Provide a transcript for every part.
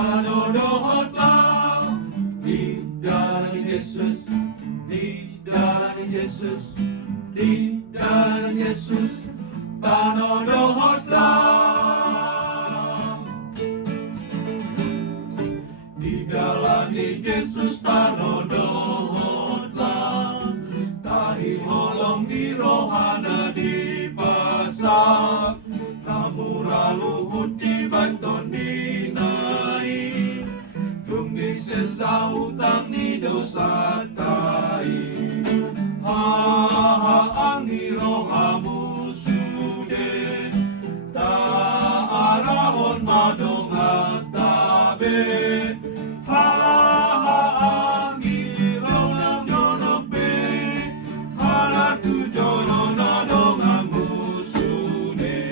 Panonohotlah di dalam Yesus, di dalam Yesus, di dalam Yesus. Panonohotlah di dalam Yesus, panonohotlah. Tahi holong di rohana di pasar, kamura luhut di banton di naik, tung di sesa utang di dosa tai. Ha anggi rohamu sude, ta arahon madong atabe. Ha anggi roham jonobe, haratu jono nadong amusude.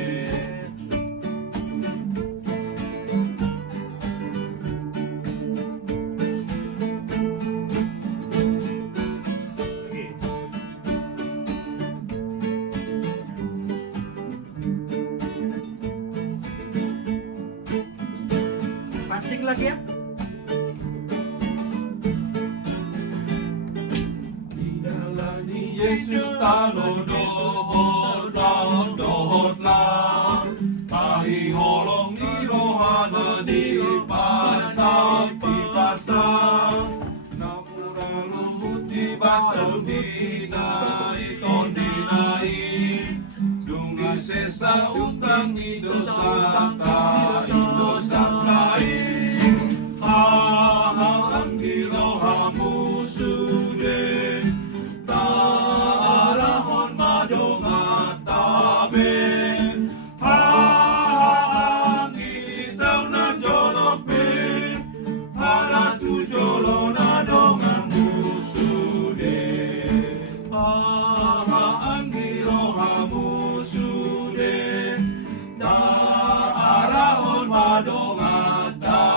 Pancing lagi ya. Di dalam Yesus tanonohotlah, tahi holong di rohana di pasar, namura luhut di batang di naik, ton di naik, dung di sesa utang di dosa tai. Anggi rohamu sude, ta arahon madong atabe. Anggi tau na jonope, haratu jolo nadong amusude. Anggi rohamu sude, ta arahon madong atabe.